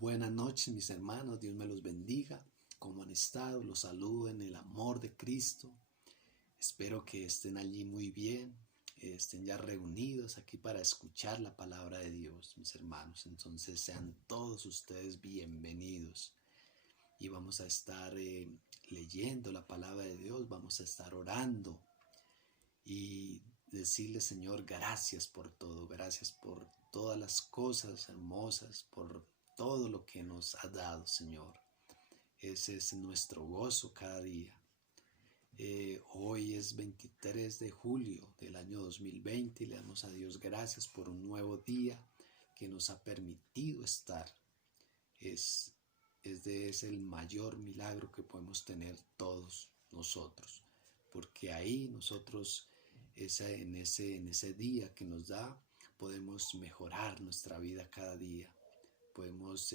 Buenas noches, mis hermanos, Dios me los bendiga. ¿Cómo han estado? Los saludo en el amor de Cristo. Espero que estén allí muy bien, estén ya reunidos aquí para escuchar la palabra de Dios, mis hermanos. Entonces sean todos ustedes bienvenidos y vamos a estar leyendo la palabra de Dios, vamos a estar orando y decirle, Señor, gracias por todo, gracias por todas las cosas hermosas, por todo lo que nos ha dado, Señor. Ese es nuestro gozo cada día. Hoy es 23 de julio del año 2020 y le damos a Dios gracias por un nuevo día que nos ha permitido estar. Es el mayor milagro que podemos tener todos nosotros, porque ahí nosotros en ese día que nos da podemos mejorar nuestra vida cada día, podemos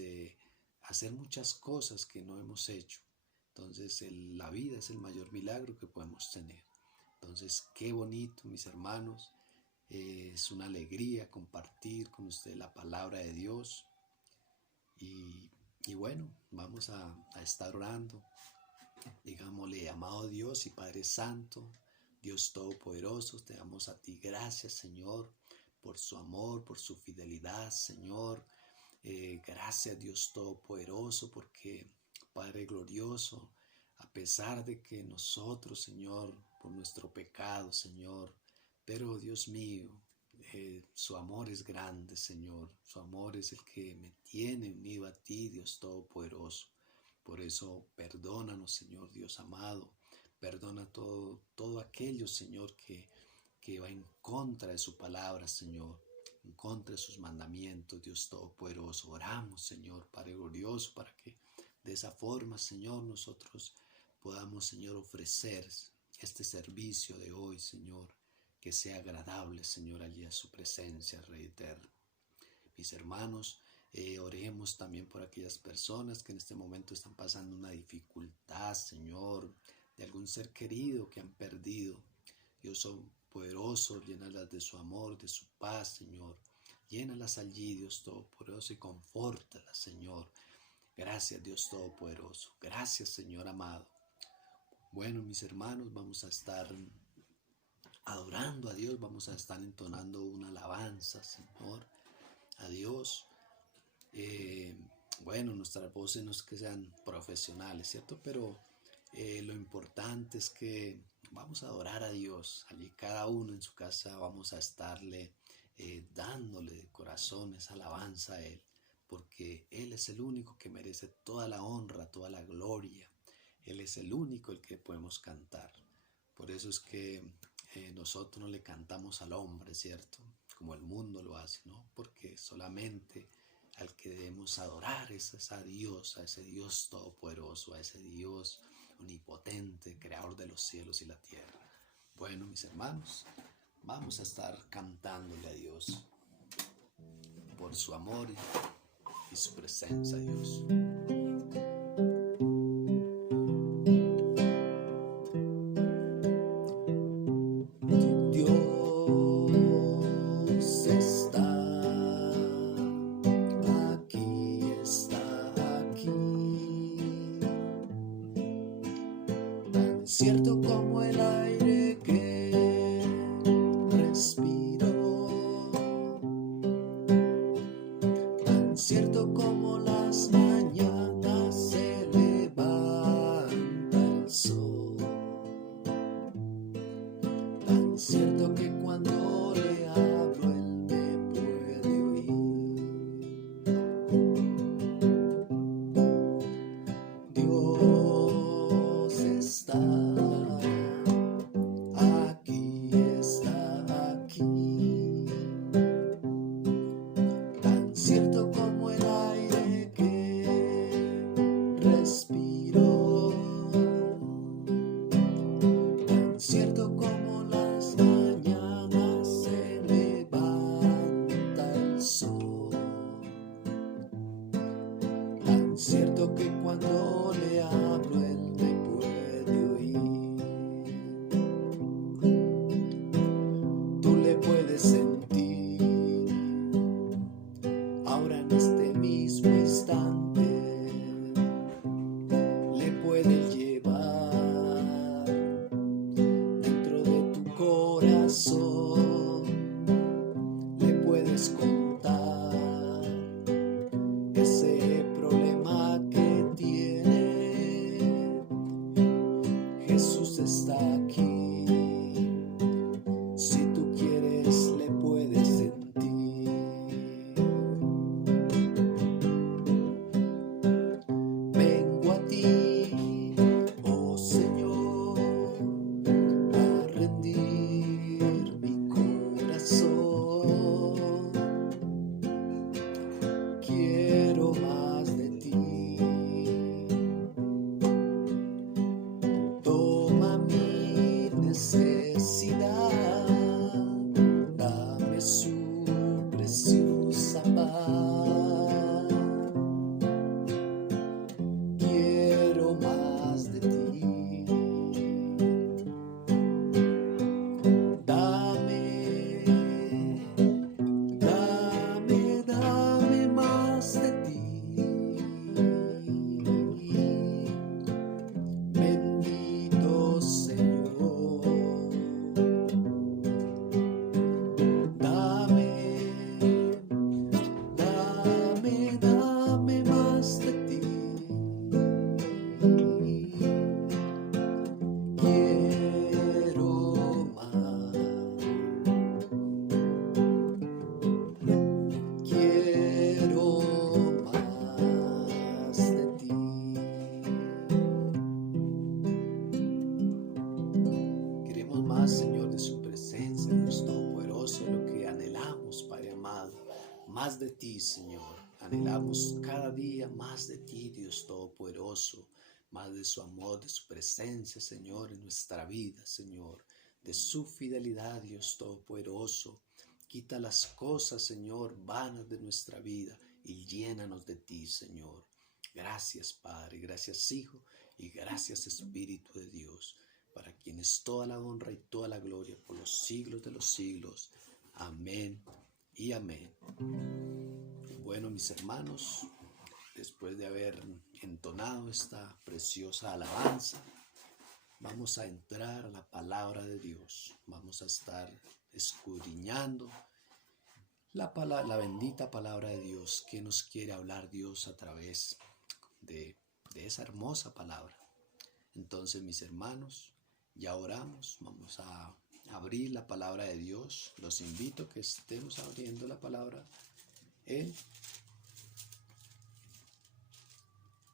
hacer muchas cosas que no hemos hecho. Entonces la vida es el mayor milagro que podemos tener. Entonces qué bonito, mis hermanos, es una alegría compartir con ustedes la palabra de Dios y bueno, vamos a estar orando. Digámosle, amado Dios y Padre Santo, Dios Todopoderoso, te damos a ti gracias, Señor, por su amor, por su fidelidad, Señor. Gracias, Dios Todopoderoso, porque, Padre glorioso, a pesar de que nosotros, Señor, por nuestro pecado, Señor, pero Dios mío, su amor es grande, Señor. Su amor es el que me tiene unido a ti, Dios Todopoderoso. Por eso, perdónanos, Señor Dios amado. Perdona todo aquello, Señor, que va en contra de su palabra, Señor, en contra de sus mandamientos, Dios Todopoderoso. Oramos, Señor, Padre glorioso, para que de esa forma, Señor, nosotros podamos, Señor, ofrecer este servicio de hoy, Señor, que sea agradable, Señor, allí a su presencia, Rey eterno. Mis hermanos, oremos también por aquellas personas que en este momento están pasando una dificultad, Señor, de algún ser querido que han perdido. Dios poderoso, llénalas de su amor, de su paz, Señor. Llénalas allí, Dios Todopoderoso, y confórtalas, Señor. Gracias, Dios Todopoderoso. Gracias, Señor amado. Bueno, mis hermanos, vamos a estar adorando a Dios, vamos a estar entonando una alabanza, Señor, a Dios. Bueno, nuestras voces no es que sean profesionales, ¿cierto? Pero lo importante es que vamos a adorar a Dios. Allí cada uno en su casa vamos a estarle dándole de corazón esa alabanza a Él, porque Él es el único que merece toda la honra, toda la gloria. Él es el único el que podemos cantar. Por eso es que nosotros no le cantamos al hombre, ¿cierto? Como el mundo lo hace, ¿no? Porque solamente al que debemos adorar es a Dios, a ese Dios todopoderoso, a ese Dios omnipotente, creador de los cielos y la tierra. Bueno, mis hermanos, vamos a estar cantándole a Dios por su amor y su presencia, Dios. Cierto como el aire que respiro, tan cierto como las mañanas se levanta el sol, tan cierto que cuando le hablo él me puede oír. Dios está cierto como el aire que respiro, tan cierto como las mañanas se levanta el sol, tan cierto que cuando le hablo él me puede oír. Tú le puedes sentir ahora en este mismo instante. Anhelamos cada día más de ti, Dios Todopoderoso, más de su amor, de su presencia, Señor, en nuestra vida, Señor, de su fidelidad, Dios Todopoderoso. Quita las cosas, Señor, vanas de nuestra vida y llénanos de ti, Señor. Gracias, Padre, gracias, Hijo, y gracias, Espíritu de Dios, para quien es toda la honra y toda la gloria por los siglos de los siglos. Amén y amén. Bueno, mis hermanos, después de haber entonado esta preciosa alabanza, vamos a entrar a la palabra de Dios. Vamos a estar escudriñando la bendita palabra de Dios. ¿Qué nos quiere hablar Dios a través de esa hermosa palabra? Entonces, mis hermanos, ya oramos. Vamos a abrir la palabra de Dios. Los invito a que estemos abriendo la palabra en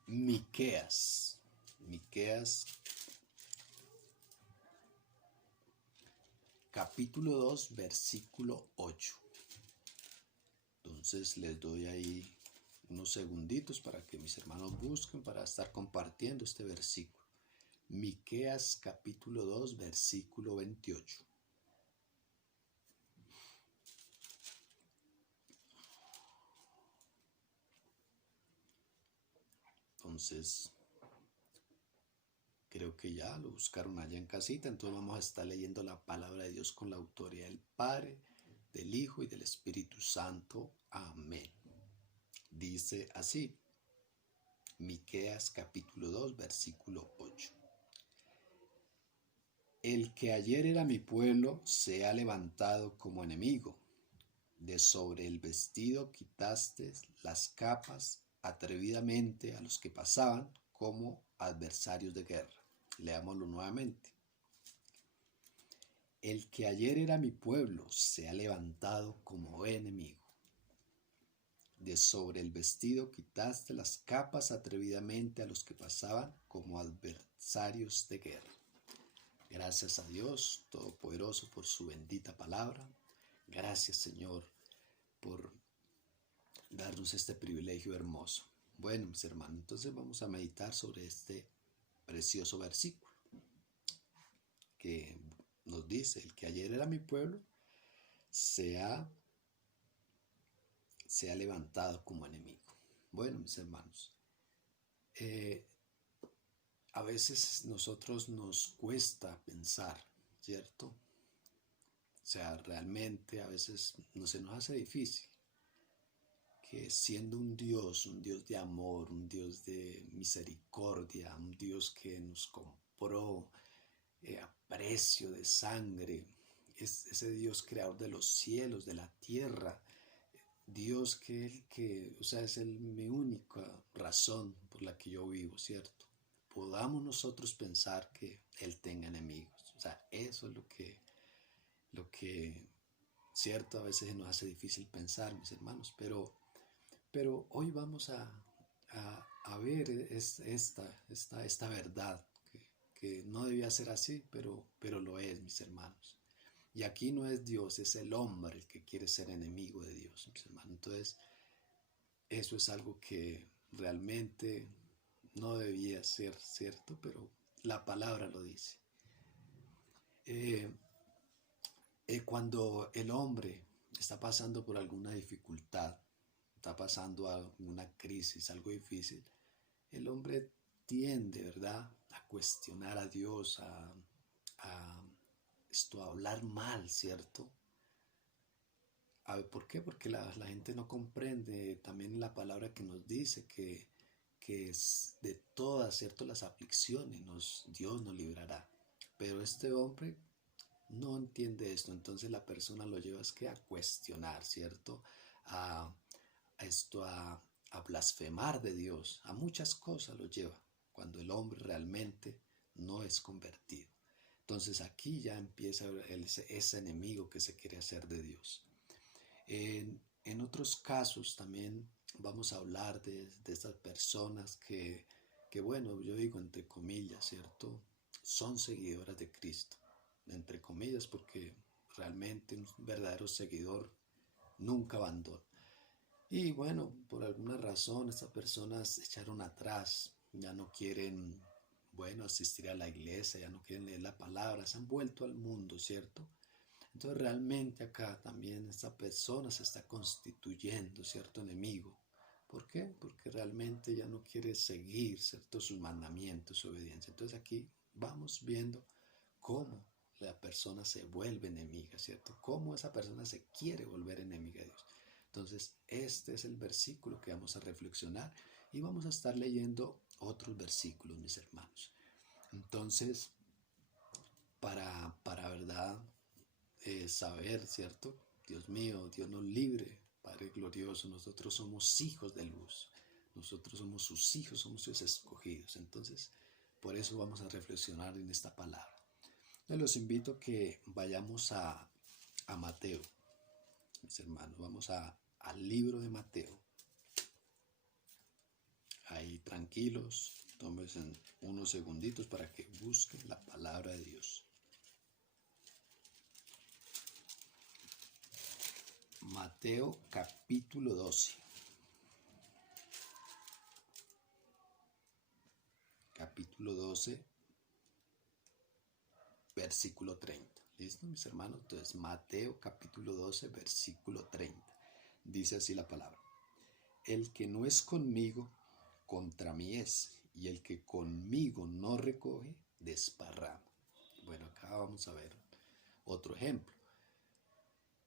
Miqueas capítulo 2, versículo 8. Entonces les doy ahí unos segunditos para que mis hermanos busquen para estar compartiendo este versículo. Miqueas capítulo 2, versículo 28. Entonces, creo que ya lo buscaron allá en casita. Entonces vamos a estar leyendo la palabra de Dios con la autoridad del Padre, del Hijo y del Espíritu Santo. Amén. Dice así, Miqueas capítulo 2, versículo 8. El que ayer era mi pueblo se ha levantado como enemigo. De sobre el vestido quitaste las capas atrevidamente a los que pasaban como adversarios de guerra. Leámoslo nuevamente. El que ayer era mi pueblo se ha levantado como enemigo. De sobre el vestido quitaste las capas atrevidamente a los que pasaban como adversarios de guerra. Gracias a Dios Todopoderoso por su bendita palabra. Gracias, Señor, por darnos este privilegio hermoso. Bueno, mis hermanos, entonces vamos a meditar sobre este precioso versículo que nos dice: el que ayer era mi pueblo se ha levantado como enemigo. Bueno, mis hermanos, a veces nosotros nos cuesta pensar, ¿cierto? O sea, realmente a veces se nos hace difícil que siendo un Dios de amor, un Dios de misericordia, un Dios que nos compró a precio de sangre, es ese Dios creador de los cielos, de la tierra, Dios o sea, es mi única razón por la que yo vivo, ¿cierto? Podamos nosotros pensar que Él tenga enemigos. O sea, eso es lo que cierto, a veces nos hace difícil pensar, mis hermanos, pero hoy vamos a ver esta verdad, que no debía ser así, pero lo es, mis hermanos. Y aquí no es Dios, es el hombre el que quiere ser enemigo de Dios, mis hermanos. Entonces, eso es algo que realmente no debía ser, ¿cierto? Pero la palabra lo dice. Cuando el hombre está pasando por alguna dificultad, está pasando alguna crisis, algo difícil, el hombre tiende, ¿verdad?, a cuestionar a Dios, a hablar mal, ¿cierto? ¿Por qué? Porque la gente no comprende también la palabra que nos dice que es de todas, ¿cierto?, las aflicciones Dios nos librará. Pero este hombre no entiende esto, entonces la persona lo lleva a cuestionar, ¿cierto? A blasfemar de Dios, a muchas cosas lo lleva, cuando el hombre realmente no es convertido. Entonces aquí ya empieza ese enemigo que se quiere hacer de Dios. En otros casos también vamos a hablar de estas personas que, bueno, yo digo entre comillas, ¿cierto?, son seguidoras de Cristo, entre comillas, porque realmente un verdadero seguidor nunca abandona. Y bueno, por alguna razón estas personas se echaron atrás, ya no quieren, bueno, asistir a la iglesia, ya no quieren leer la palabra, se han vuelto al mundo, ¿cierto? Entonces realmente acá también esta persona se está constituyendo cierto enemigo. ¿Por qué? Porque realmente ya no quiere seguir, ¿cierto? Sus mandamientos, su obediencia. Entonces aquí vamos viendo cómo la persona se vuelve enemiga, ¿cierto? Cómo esa persona se quiere volver enemiga de Dios. Entonces este es el versículo que vamos a reflexionar y vamos a estar leyendo otros versículos, mis hermanos. Entonces, para verdad saber, ¿cierto? Dios mío, Dios nos libre, Padre glorioso, nosotros somos hijos de luz, nosotros somos sus hijos, somos sus escogidos. Entonces, por eso vamos a reflexionar en esta palabra. Yo los invito a que vayamos a Mateo, mis hermanos, vamos al libro de Mateo. Ahí tranquilos, tómense unos segunditos para que busquen la palabra de Dios. Mateo capítulo 12. Capítulo 12, versículo 30. ¿Listo, mis hermanos? Entonces, Mateo capítulo 12, versículo 30. Dice así la palabra. El que no es conmigo, contra mí es, y el que conmigo no recoge, desparrama. Bueno, acá vamos a ver otro ejemplo.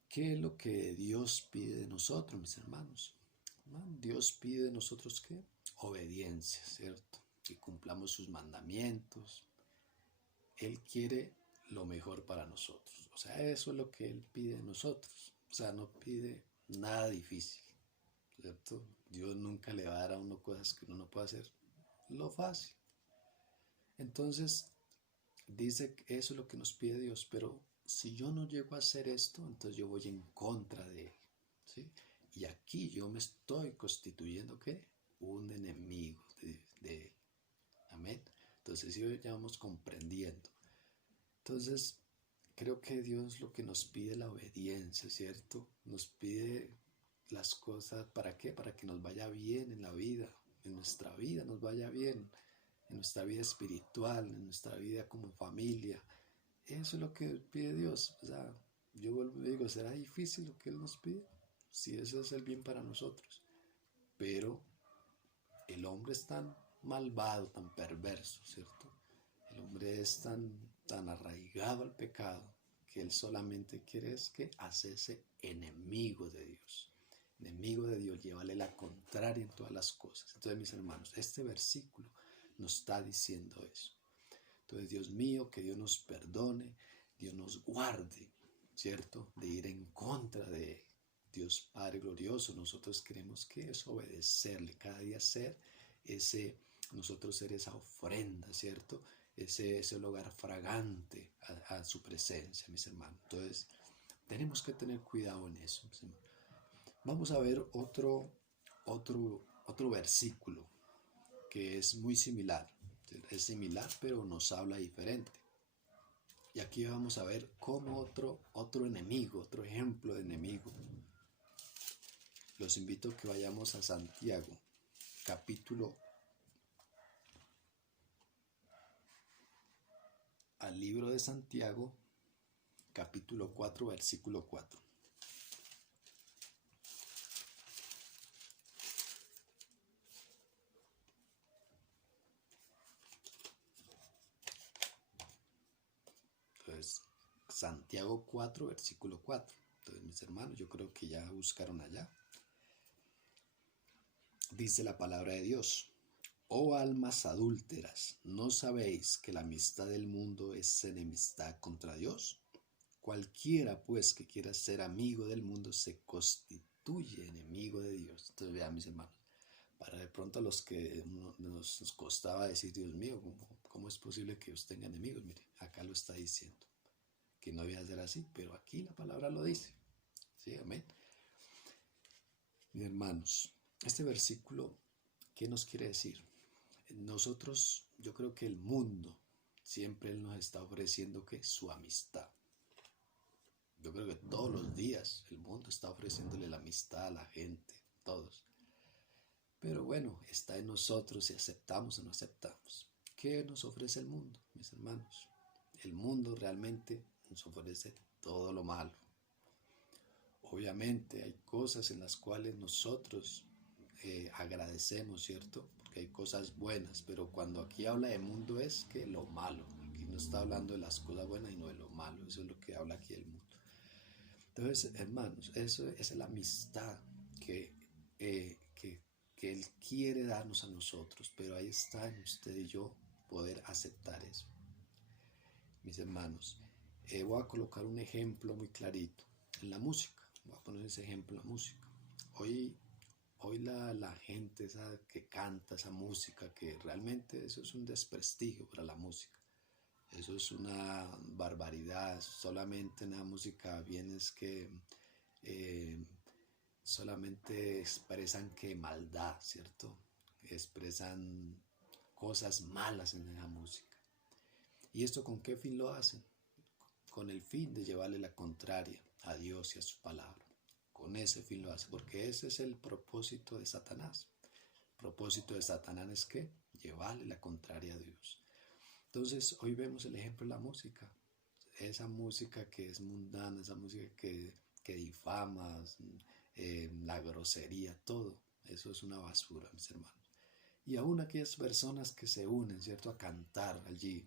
¿Qué es lo que Dios pide de nosotros, mis hermanos? Dios pide de nosotros ¿qué? Obediencia, ¿cierto? Que cumplamos sus mandamientos. Él quiere lo mejor para nosotros. O sea, eso es lo que Él pide de nosotros. O sea, no pide nada difícil, ¿cierto? Dios nunca le va a dar a uno cosas que uno no puede hacer. Lo fácil. Entonces, dice que eso es lo que nos pide Dios, pero si yo no llego a hacer esto, entonces yo voy en contra de Él, ¿sí? Y aquí yo me estoy constituyendo, ¿qué? Un enemigo de Él. Amén. Entonces, sí, ya vamos comprendiendo. Entonces, creo que Dios lo que nos pide es la obediencia, ¿cierto? Nos pide las cosas, ¿para qué? Para que nos vaya bien en la vida, en nuestra vida nos vaya bien, en nuestra vida espiritual, en nuestra vida como familia. Eso es lo que pide Dios. O sea, yo vuelvo y digo, ¿será difícil lo que Él nos pide? Si eso es el bien para nosotros. Pero el hombre es tan malvado, tan perverso, ¿cierto? El hombre es tan arraigado al pecado que él solamente quiere es que hacerse enemigo de Dios. Enemigo de Dios, llévale la contraria en todas las cosas. Entonces, mis hermanos, este versículo nos está diciendo eso. Entonces, Dios mío, que Dios nos perdone, Dios nos guarde, ¿cierto? De ir en contra de Él. Dios Padre glorioso, nosotros queremos que es obedecerle, cada día ser nosotros ser esa ofrenda, ¿cierto? Ese hogar fragante a su presencia, mis hermanos. Entonces, tenemos que tener cuidado en eso, mis hermanos. Vamos a ver otro versículo que es muy similar. Es similar, pero nos habla diferente. Y aquí vamos a ver cómo otro enemigo, otro ejemplo de enemigo. Los invito a que vayamos a Santiago, al libro de Santiago, capítulo 4, versículo 4. Entonces, Santiago 4, versículo 4. Entonces, mis hermanos, yo creo que ya buscaron allá. Dice la palabra de Dios. Oh almas adúlteras, ¿no sabéis que la amistad del mundo es enemistad contra Dios? Cualquiera pues que quiera ser amigo del mundo se constituye enemigo de Dios. Entonces vean, mis hermanos, para de pronto a los que nos costaba decir, Dios mío, ¿cómo es posible que usted tenga enemigos? Mire, acá lo está diciendo, que no debía ser así, pero aquí la palabra lo dice. ¿Sí? Amén. Mis hermanos, este versículo, ¿qué nos quiere decir? Nosotros, yo creo que el mundo siempre nos está ofreciendo que su amistad. Yo creo que todos los días el mundo está ofreciéndole la amistad a la gente, todos. Pero bueno, está en nosotros si aceptamos o no aceptamos. ¿Qué nos ofrece el mundo, mis hermanos? El mundo realmente nos ofrece todo lo malo. Obviamente hay cosas en las cuales nosotros agradecemos, ¿cierto? Porque hay cosas buenas, pero cuando aquí habla de mundo es que lo malo. Aquí no está hablando de las cosas buenas y no de lo malo. Eso es lo que habla aquí el mundo. Entonces, hermanos, esa es la amistad que, eh, que, que Él quiere darnos a nosotros, pero ahí está en usted y yo poder aceptar eso. Mis hermanos, voy a colocar un ejemplo muy clarito en la música. Voy a poner ese ejemplo en la música. Hoy la gente esa que canta esa música, que realmente eso es un desprestigio para la música. Eso es una barbaridad. Solamente en la música bien es que eh, solamente expresan que maldad, ¿cierto? Expresan cosas malas en la música. ¿Y esto con qué fin lo hacen? Con el fin de llevarle la contraria a Dios y a su palabra. Con ese fin lo hace, porque ese es el propósito de Satanás. El propósito de Satanás es que llevarle la contraria a Dios. Entonces, hoy vemos el ejemplo de la música. Esa música que es mundana, esa música que difama, la grosería, todo. Eso es una basura, mis hermanos. Y aún aquellas personas que se unen, ¿cierto?, a cantar allí.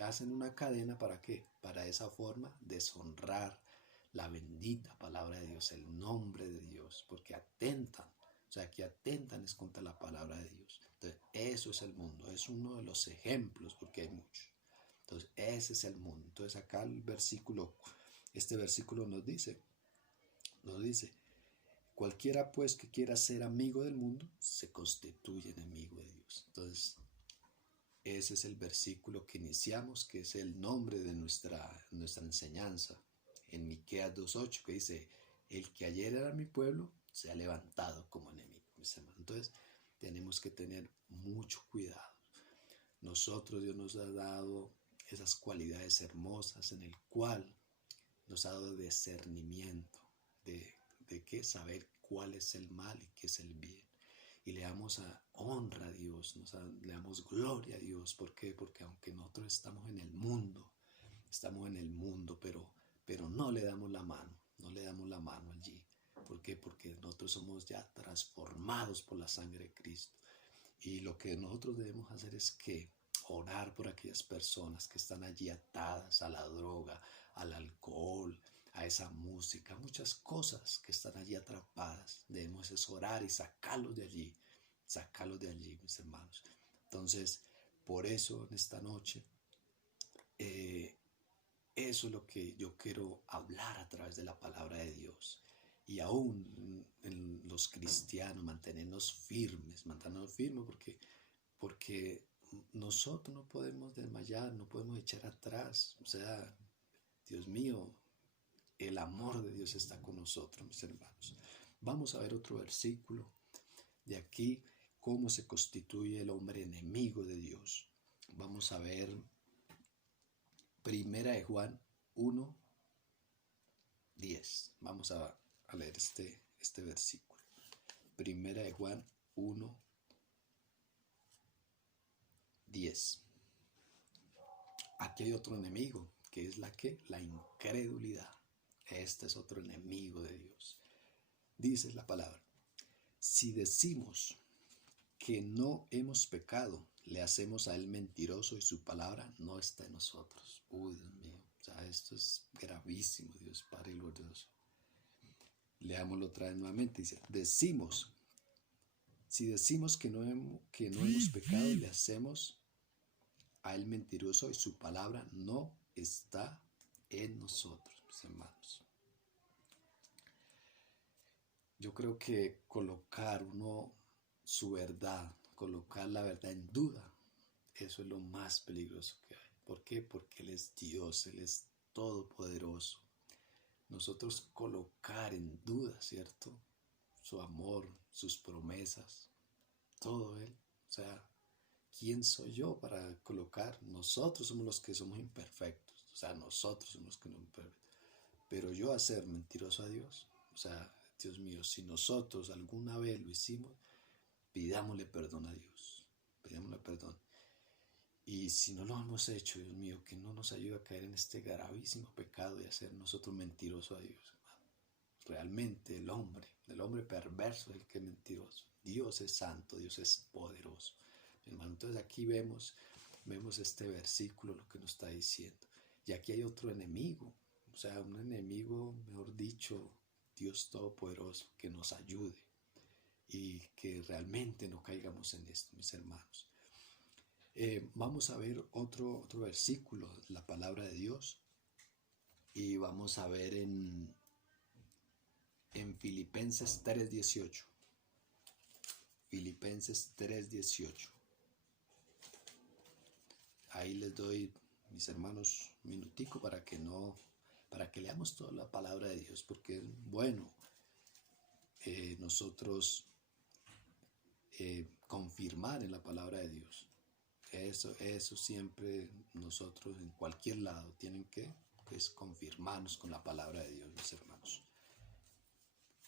Hacen una cadena ¿para qué? Para esa forma deshonrar la bendita palabra de Dios, el nombre de Dios, porque atentan, o sea, que atentan es contra la palabra de Dios. Entonces, eso es el mundo, es uno de los ejemplos, porque hay muchos. Entonces, ese es el mundo. Entonces, acá este versículo nos dice, cualquiera pues que quiera ser amigo del mundo, se constituye enemigo de Dios. Entonces, ese es el versículo que iniciamos, que es el nombre de nuestra enseñanza. En Miqueas 2:8, que dice, el que ayer era mi pueblo, se ha levantado como enemigo. Entonces, tenemos que tener mucho cuidado. Nosotros, Dios nos ha dado esas cualidades hermosas en el cual nos ha dado discernimiento de qué saber cuál es el mal y qué es el bien. Y le damos honra a Dios, le damos gloria a Dios. ¿Por qué? Porque aunque nosotros estamos en el mundo, pero no le damos la mano allí. ¿Por qué? Porque nosotros somos ya transformados por la sangre de Cristo. Y lo que nosotros debemos hacer es que orar por aquellas personas que están allí atadas a la droga, al alcohol, a esa música, muchas cosas que están allí atrapadas. Debemos es orar y sacarlos de allí, mis hermanos. Entonces, por eso en esta noche, eso es lo que yo quiero hablar a través de la palabra de Dios. Y aún en los cristianos, mantenernos firmes porque nosotros no podemos desmayar, no podemos echar atrás. O sea, Dios mío, el amor de Dios está con nosotros, mis hermanos. Vamos a ver otro versículo de aquí, cómo se constituye el hombre enemigo de Dios. Vamos a ver Primera de Juan 1:10. Vamos a leer este versículo. Primera de Juan 1:10. Aquí hay otro enemigo, que es la incredulidad. Este es otro enemigo de Dios. Dice la palabra, si decimos que no hemos pecado, le hacemos a él mentiroso y su palabra no está en nosotros. Uy, Dios mío, o sea, esto es gravísimo, Dios Padre glorioso. Leámoslo otra vez nuevamente, dice, si decimos que no hemos pecado, le hacemos a él mentiroso y su palabra no está en nosotros, mis hermanos. Yo creo que colocar colocar la verdad en duda, eso es lo más peligroso que hay. ¿Por qué? Porque Él es Dios, Él es todopoderoso. Nosotros colocar en duda, ¿cierto?, su amor, sus promesas, todo Él. O sea, ¿quién soy yo para colocar? Nosotros somos los que somos imperfectos. O sea, nosotros somos los que no imperfectos. Pero yo hacer mentiroso a Dios, o sea, Dios mío, si nosotros alguna vez lo hicimos, pidámosle perdón a Dios, pidámosle perdón. Y si no lo hemos hecho, Dios mío, que no nos ayude a caer en este gravísimo pecado de hacer nosotros mentiroso a Dios, hermano. Realmente el hombre perverso es el que es mentiroso. Dios es santo, Dios es poderoso, hermano. Entonces aquí vemos este versículo, lo que nos está diciendo. Y aquí hay otro enemigo, o sea, un enemigo, mejor dicho, Dios Todopoderoso, que nos ayude y que realmente no caigamos en esto, mis hermanos. Vamos a ver otro versículo de la palabra de Dios y vamos a ver en Filipenses 3:18. Filipenses 3:18. Ahí les doy, mis hermanos, un minutico para que leamos toda la palabra de Dios, porque es bueno nosotros confirmar en la palabra de Dios. Eso siempre nosotros en cualquier lado tienen que confirmarnos con la palabra de Dios, mis hermanos.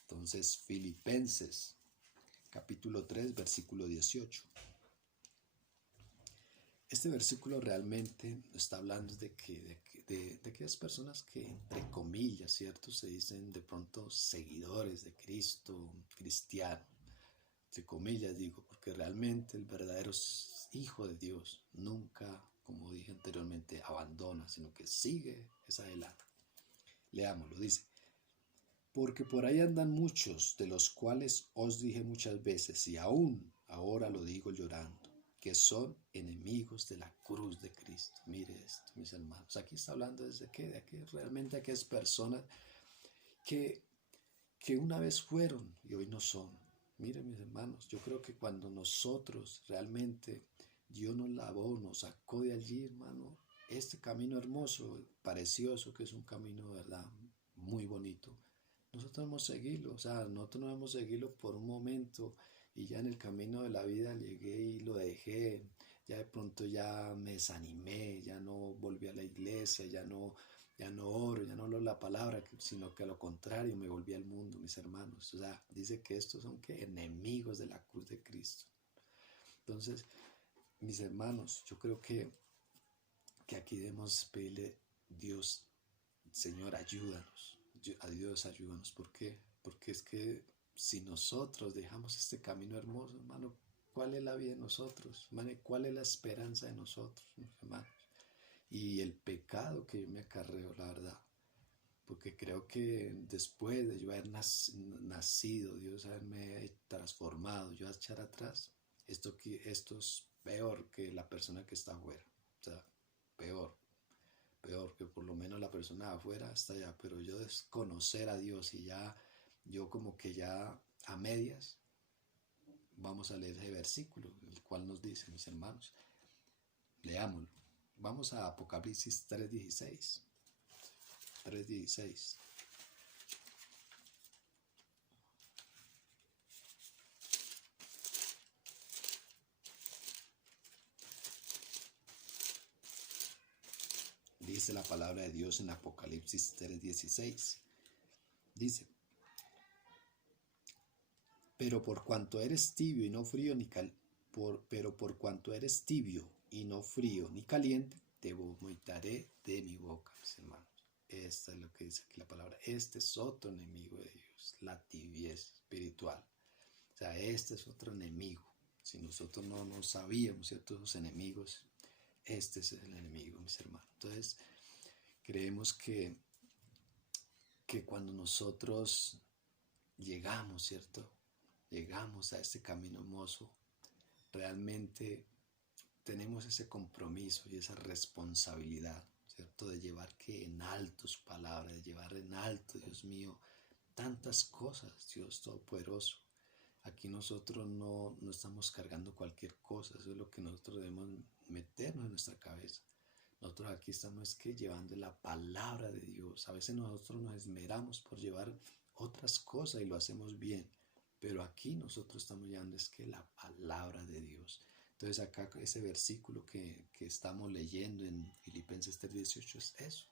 Entonces, Filipenses capítulo 3, versículo 18. Este versículo realmente está hablando de aquellas personas que, entre comillas, ¿cierto? Se dicen de pronto seguidores de Cristo, cristianos. Entre comillas digo, porque realmente el verdadero Hijo de Dios nunca, como dije anteriormente, abandona, sino que sigue adelante. Leámoslo, dice: porque por ahí andan muchos, de los cuales os dije muchas veces, y aún ahora lo digo llorando, que son enemigos de la cruz de Cristo. Mire esto, mis hermanos. Aquí está hablando de que realmente aquellas personas que una vez fueron y hoy no son. Miren, mis hermanos, yo creo que cuando nosotros realmente Dios nos lavó, nos sacó de allí, hermano, este camino hermoso, precioso, que es un camino, ¿verdad?, muy bonito, nosotros debemos seguirlo. O sea, nosotros no debemos seguirlo por un momento y ya en el camino de la vida llegué y lo dejé, ya de pronto ya me desanimé, ya no volví a la iglesia, ya no oro, ya no hablo la palabra, sino que a lo contrario me volví al mundo, mis hermanos. O sea, dice que estos son enemigos de la cruz de Cristo. Entonces, mis hermanos, yo creo que aquí debemos pedirle: Dios, Señor, ayúdanos. A Dios, ayúdanos. ¿Por qué? Porque es que si nosotros dejamos este camino hermoso, hermano, ¿cuál es la vida de nosotros? Hermano, ¿cuál es la esperanza de nosotros, hermanos? Y el pecado que yo me acarreo, la verdad, porque creo que después de yo haber nacido, Dios haberme transformado, yo a echar atrás, esto es peor que la persona que está afuera. O sea, peor que por lo menos la persona de afuera está allá, pero yo desconocer a Dios y ya, yo como que ya a medias. Vamos a leer ese versículo, el cual nos dice, mis hermanos, leámoslo. Vamos a Apocalipsis 3:16. 3:16. Dice la palabra de Dios en Apocalipsis 3:16. Dice: pero por cuanto eres tibio y no frío por cuanto eres tibio y no frío ni caliente, te vomitaré de mi boca, mis hermanos. Esta es lo que dice aquí la palabra. Este es otro enemigo de Dios, la tibieza espiritual. O sea, este es otro enemigo. Si nosotros no sabíamos, ¿cierto?, esos enemigos, este es el enemigo, mis hermanos. Entonces, creemos que cuando nosotros llegamos, ¿cierto?, llegamos a este camino hermoso, realmente tenemos ese compromiso y esa responsabilidad, ¿cierto?, de llevar en alto su palabra, de llevar en alto, Dios mío, tantas cosas, Dios Todopoderoso. Aquí nosotros no estamos cargando cualquier cosa, eso es lo que nosotros debemos meternos en nuestra cabeza. Nosotros aquí estamos llevando la palabra de Dios. A veces nosotros nos esmeramos por llevar otras cosas y lo hacemos bien, pero aquí nosotros estamos llevando la palabra de Dios. Entonces acá ese versículo que estamos leyendo en Filipenses 3:18 es eso.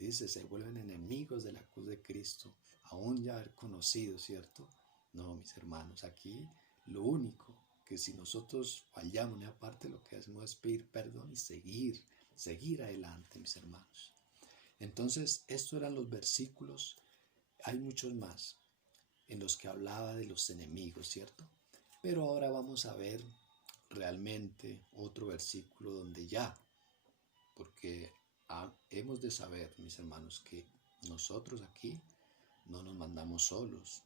Dice, se vuelven enemigos de la cruz de Cristo, aún ya haber conocido, ¿cierto? No, mis hermanos, aquí lo único que si nosotros fallamos, y aparte lo que hacemos es pedir perdón y seguir adelante, mis hermanos. Entonces, estos eran los versículos, hay muchos más en los que hablaba de los enemigos, ¿cierto? Pero ahora vamos a ver realmente otro versículo donde ya, porque hemos de saber, mis hermanos, que nosotros aquí no nos mandamos solos.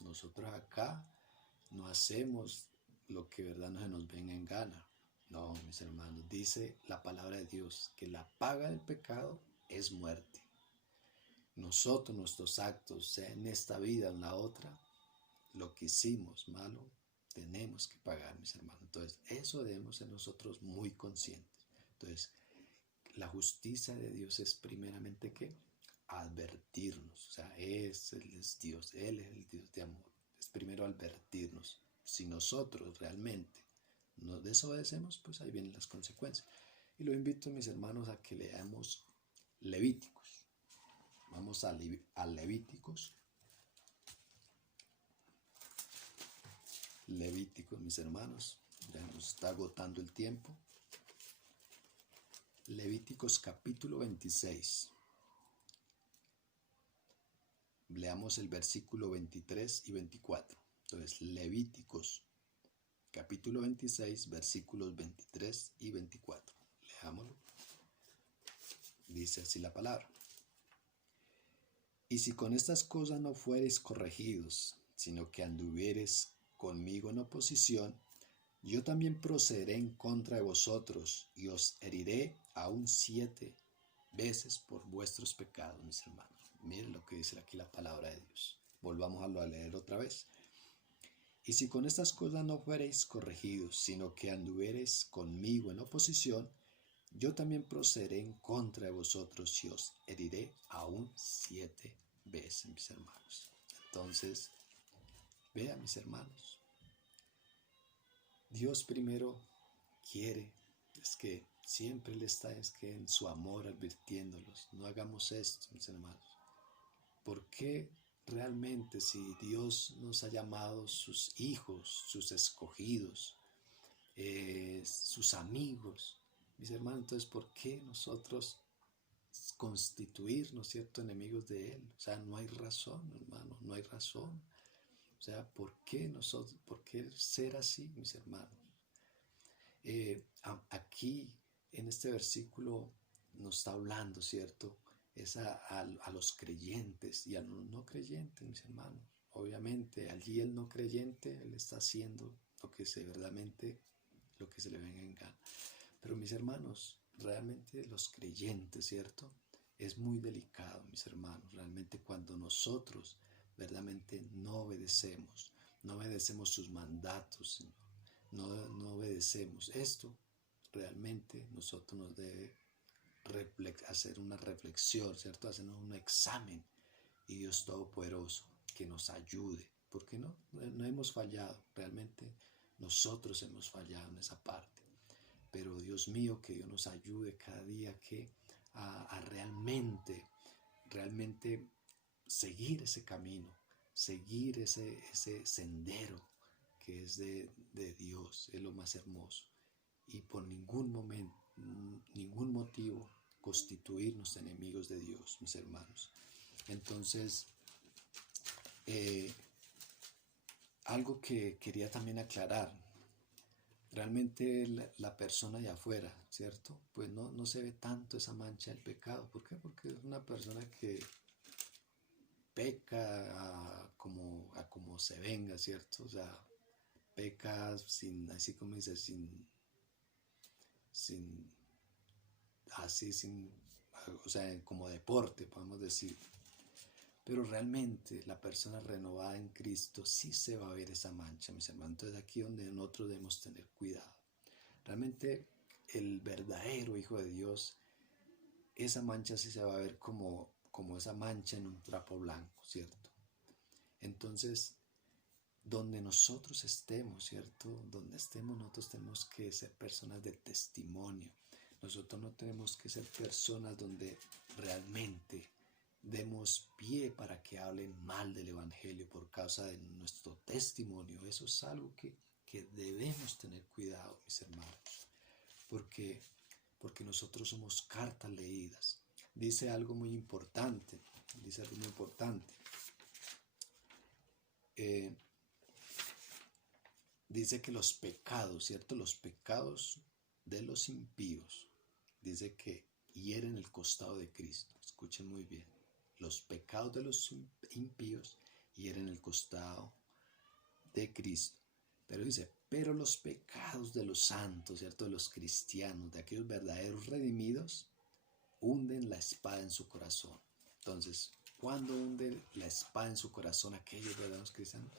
Nosotros acá no hacemos lo que verdad no se nos venga en gana. No, mis hermanos, dice la palabra de Dios que la paga del pecado es muerte. Nosotros, nuestros actos, sea en esta vida o en la otra, lo que hicimos malo, tenemos que pagar, mis hermanos. Entonces, eso debemos ser nosotros muy conscientes. Entonces, la justicia de Dios es primeramente ¿qué? Advertirnos. O sea, Él es Dios, Él es el Dios de amor. Es primero advertirnos. Si nosotros realmente nos desobedecemos, pues ahí vienen las consecuencias. Y los invito, mis hermanos, a que leamos Levíticos. Vamos a Levíticos. Levíticos, mis hermanos. Ya nos está agotando el tiempo. Levíticos capítulo 26. Leamos el versículo 23 y 24. Entonces, Levíticos capítulo 26, versículos 23 y 24. Leámoslo. Dice así la palabra. Y si con estas cosas no fuereis corregidos, sino que anduviereis conmigo en oposición, yo también procederé en contra de vosotros y os heriré aún 7 veces por vuestros pecados, mis hermanos. Miren lo que dice aquí la palabra de Dios. Volvamos a leer otra vez. Y si con estas cosas no fuereis corregidos, sino que anduviereis conmigo en oposición, yo también procederé en contra de vosotros y os heriré aún 7 veces, mis hermanos. Entonces, vean, mis hermanos, Dios primero quiere, es que siempre Él está, es que en su amor advirtiéndolos, no hagamos esto, mis hermanos. ¿Por qué realmente si Dios nos ha llamado sus hijos, sus escogidos, sus amigos, mis hermanos, entonces ¿por qué nosotros constituirnos, cierto, enemigos de Él? O sea, no hay razón, hermano, no hay razón. O sea, ¿por qué ser así, mis hermanos? Aquí en este versículo nos está hablando, ¿cierto? Es a los creyentes y a los no creyentes, mis hermanos. Obviamente, allí el no creyente, él está haciendo lo que verdaderamente, lo que se le venga en gana. Pero mis hermanos, realmente los creyentes, ¿cierto? Es muy delicado, mis hermanos, realmente cuando nosotros verdaderamente no obedecemos sus mandatos, no obedecemos esto, realmente nosotros nos debe hacer una reflexión, ¿cierto? Hacernos un examen y Dios Todopoderoso que nos ayude, porque no hemos fallado, realmente nosotros hemos fallado en esa parte, pero Dios mío, que Dios nos ayude cada día a realmente seguir ese camino, seguir ese sendero que es de Dios, es lo más hermoso, y por ningún motivo constituirnos enemigos de Dios, mis hermanos. Entonces, algo que quería también aclarar, realmente la persona de afuera, ¿cierto? Pues no se ve tanto esa mancha del pecado. ¿Por qué? Porque es una persona que peca como se venga, ¿cierto? O sea, peca así como dice, o sea, como deporte, podemos decir. Pero realmente la persona renovada en Cristo sí se va a ver esa mancha, mis hermanos. Entonces aquí es donde nosotros debemos tener cuidado. Realmente el verdadero Hijo de Dios, esa mancha sí se va a ver como esa mancha en un trapo blanco, ¿cierto? Entonces, donde nosotros estemos, ¿cierto? Donde estemos nosotros tenemos que ser personas de testimonio, Nosotros no tenemos que ser personas donde realmente demos pie para que hablen mal del Evangelio por causa de nuestro testimonio. Eso es algo que debemos tener cuidado, mis hermanos, porque, porque nosotros somos cartas leídas. Dice algo muy importante, Eh, dice que los pecados, ¿cierto? Los pecados de los impíos, dice que hieren el costado de Cristo. Escuchen muy bien. Los pecados de los impíos hieren el costado de Cristo. Pero dice, pero los pecados de los santos, ¿cierto? De los cristianos, de aquellos verdaderos redimidos, hunden la espada en su corazón. Entonces, ¿cuándo hunde la espada en su corazón aquellos verdaderos cristianos?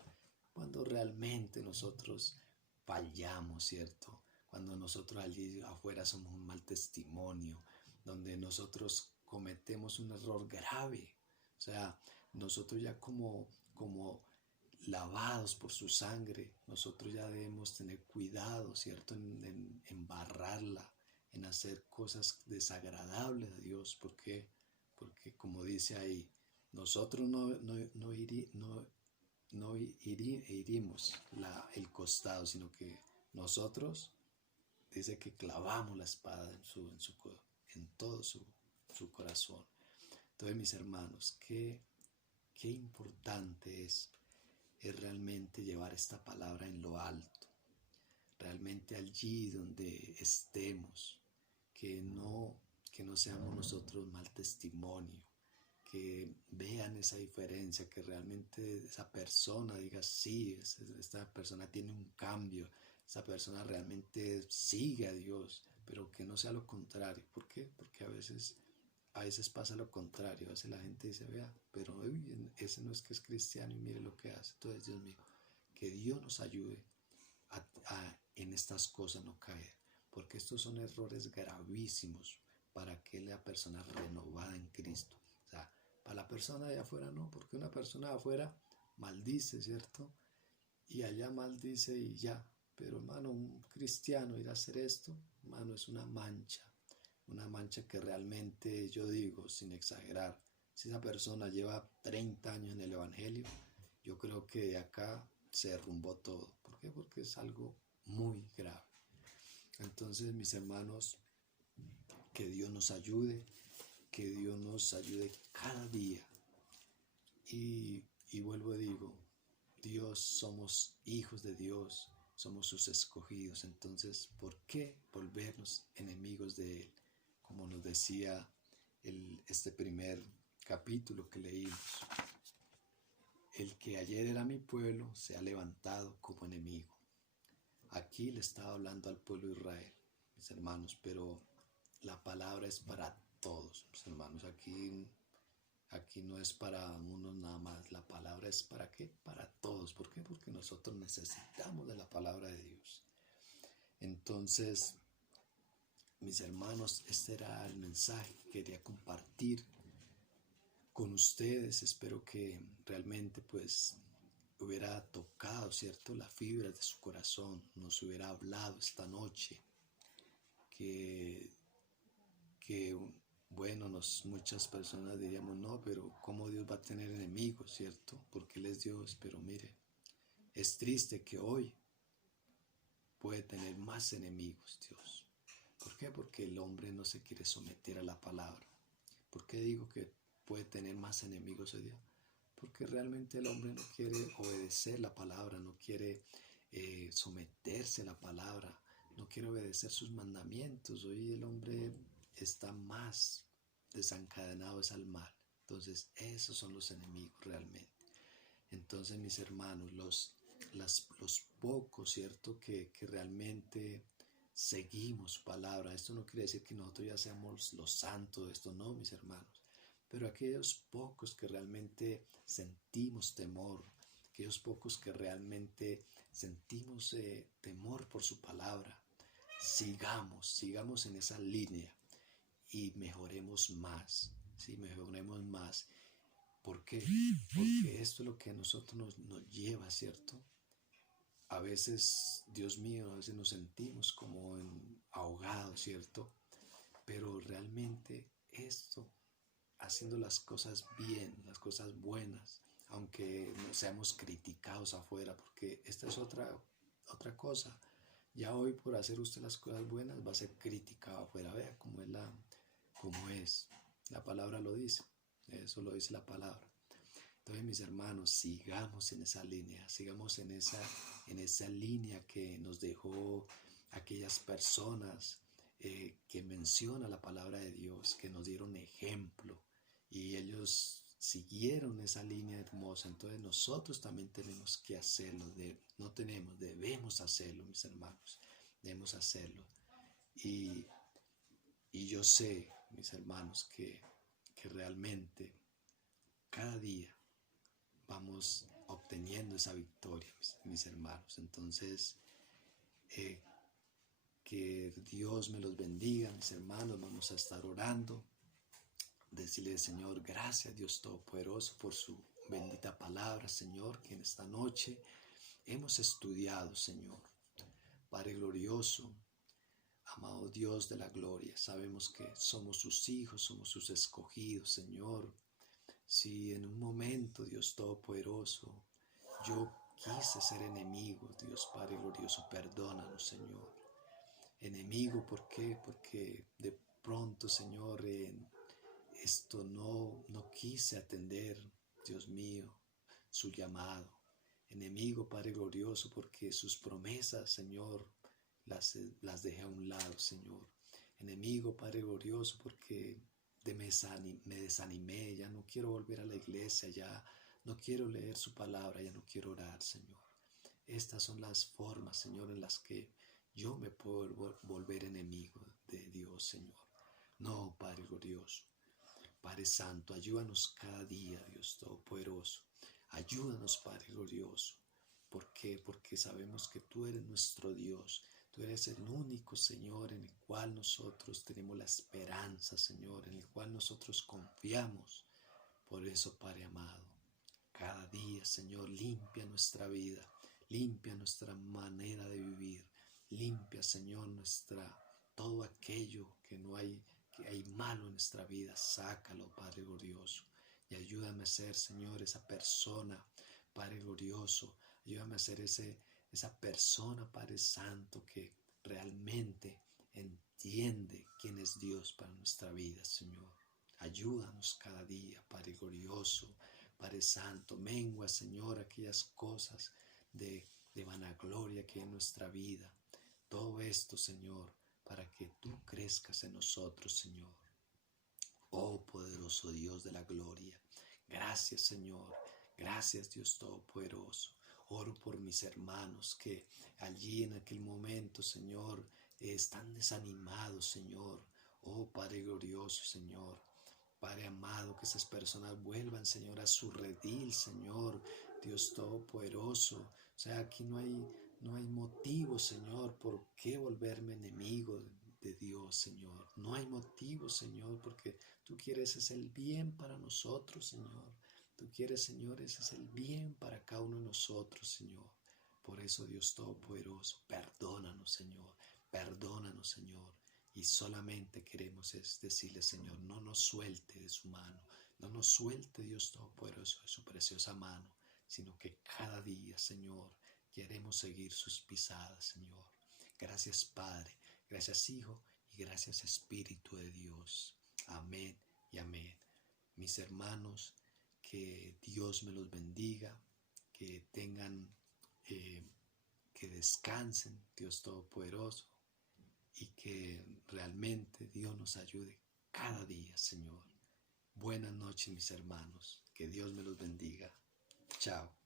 Cuando realmente nosotros fallamos, ¿cierto? Cuando nosotros allí afuera somos un mal testimonio, donde nosotros cometemos un error grave. O sea, nosotros ya como lavados por su sangre, nosotros ya debemos tener cuidado, ¿cierto? En embarrarla, en hacer cosas desagradables a Dios. ¿Por qué? Porque como dice ahí, nosotros no herimos el costado, sino que nosotros, dice que clavamos la espada en todo su corazón. Entonces, mis hermanos, qué importante es realmente llevar esta palabra en lo alto, realmente allí donde estemos, que no seamos nosotros mal testimonio, que vean esa diferencia, que realmente esa persona diga, sí, esta persona tiene un cambio, esa persona realmente sigue a Dios, pero que no sea lo contrario. ¿Por qué? Porque a veces pasa lo contrario, a veces la gente dice, vea, pero uy, ese no es que es cristiano y mire lo que hace. Entonces, Dios mío, que Dios nos ayude en estas cosas no caer, porque estos son errores gravísimos para que la persona renovada en Cristo. O sea, para la persona de afuera no, porque una persona de afuera maldice, ¿cierto? Y allá maldice y ya. Pero hermano, un cristiano ir a hacer esto, hermano, es una mancha que realmente yo digo, sin exagerar, si esa persona lleva 30 años en el Evangelio, yo creo que de acá se derrumbó todo. ¿Por qué? Porque es algo muy grave. Entonces, mis hermanos, que Dios nos ayude, cada día. Y vuelvo y digo, Dios, somos hijos de Dios, somos sus escogidos. Entonces, ¿por qué volvernos enemigos de Él? Como nos decía este primer capítulo que leímos. El que ayer era mi pueblo se ha levantado como enemigo. Aquí le estaba hablando al pueblo de Israel, mis hermanos, pero la palabra es para todos, mis hermanos. Aquí no es para unos nada más, la palabra es para qué, para todos. ¿Por qué? Porque nosotros necesitamos de la palabra de Dios. Entonces, mis hermanos, este era el mensaje que quería compartir con ustedes. Espero que realmente pues hubiera tocado, ¿cierto?, la fibra de su corazón, nos hubiera hablado esta noche, que bueno, muchas personas diríamos, no, pero ¿cómo Dios va a tener enemigos, cierto? Porque Él es Dios. Pero mire, es triste que hoy puede tener más enemigos Dios. ¿Por qué? Porque el hombre no se quiere someter a la palabra. ¿Por qué digo que puede tener más enemigos hoy día? Porque realmente el hombre no quiere obedecer la palabra, no quiere someterse a la palabra, no quiere obedecer sus mandamientos. Hoy el hombre está más desencadenado al mal. Entonces esos son los enemigos realmente. Entonces, mis hermanos, los pocos, ¿cierto?, que realmente seguimos su palabra. Esto no quiere decir que nosotros ya seamos los santos, esto no, mis hermanos. Pero aquellos pocos que realmente sentimos temor, aquellos pocos que realmente sentimos temor por su palabra, sigamos en esa línea y mejoremos más, ¿sí? Mejoremos más. ¿Por qué? Porque esto es lo que a nosotros nos lleva, ¿cierto? A veces nos sentimos como ahogados, ¿cierto? pero realmente esto, haciendo las cosas bien, las cosas buenas, aunque no seamos criticados afuera, porque esta es otra cosa. Ya hoy por hacer usted las cosas buenas va a ser criticado afuera. Vea cómo es. La palabra lo dice. Eso lo dice la palabra. Entonces, mis hermanos, sigamos en esa línea, sigamos en esa línea que nos dejó aquellas personas que menciona la palabra de Dios, que nos dieron ejemplo y ellos siguieron esa línea hermosa. Entonces nosotros también tenemos que hacerlo, debemos hacerlo, mis hermanos, debemos hacerlo. Y, y yo sé, mis hermanos, que realmente cada día vamos obteniendo esa victoria, mis hermanos. Entonces, que Dios me los bendiga, mis hermanos. Vamos a estar orando, decirle, Señor, gracias Dios Todopoderoso por su bendita palabra, Señor, que en esta noche hemos estudiado, Señor. Padre glorioso, amado Dios de la gloria, sabemos que somos sus hijos, somos sus escogidos, Señor. Si en un momento, Dios Todopoderoso, yo quise ser enemigo, Dios Padre glorioso, perdónanos, Señor. Enemigo, ¿por qué? Porque de pronto, Señor, esto no quise atender, Dios mío, su llamado. Enemigo, Padre glorioso, porque sus promesas, Señor, las dejé a un lado, Señor. Enemigo, Padre glorioso, porque me desanimé, ya no quiero volver a la iglesia, ya no quiero leer su palabra, ya no quiero orar, Señor. Estas son las formas, Señor, en las que yo me puedo volver enemigo de Dios, Señor. No, Padre glorioso, Padre Santo, ayúdanos cada día, Dios Todopoderoso. Ayúdanos, Padre glorioso. ¿Por qué? Porque sabemos que tú eres nuestro Dios. Tú eres el único, Señor, en el cual nosotros tenemos la esperanza, Señor, en el cual nosotros confiamos. Por eso, Padre amado, cada día, Señor, limpia nuestra vida, limpia nuestra manera de vivir, limpia, Señor, todo aquello que hay malo en nuestra vida, sácalo, Padre glorioso, y ayúdame a ser, Señor, esa persona, Padre glorioso, ayúdame a ser esa persona, Padre Santo, que realmente entiende quién es Dios para nuestra vida, Señor. Ayúdanos cada día, Padre glorioso, Padre Santo. Mengua, Señor, aquellas cosas de vanagloria que hay en nuestra vida. Todo esto, Señor, para que tú crezcas en nosotros, Señor. Oh poderoso Dios de la gloria. Gracias, Señor. Gracias, Dios Todopoderoso. Oro por mis hermanos que allí en aquel momento, Señor, están desanimados, Señor. Oh Padre glorioso, Señor. Padre amado, que esas personas vuelvan, Señor, a su redil, Señor, Dios Todopoderoso. O sea, aquí no hay motivo, Señor, por qué volverme enemigo de Dios, Señor. No hay motivo, Señor, porque tú quieres es el bien para nosotros, Señor. Tú quieres, Señor, ese es el bien para cada uno de nosotros, Señor. Por eso, Dios Todopoderoso, perdónanos, Señor. Perdónanos, Señor. Y solamente queremos decirle, Señor, no nos suelte de su mano, no nos suelte, Dios Todopoderoso, de su preciosa mano, sino que cada día, Señor, queremos seguir sus pisadas, Señor. Gracias, Padre, gracias, Hijo, y gracias, Espíritu de Dios. Amén y amén. Mis hermanos, que Dios me los bendiga, que tengan, que descansen, Dios Todopoderoso, y que realmente Dios nos ayude cada día, Señor. Buenas noches, mis hermanos. Que Dios me los bendiga. Chao.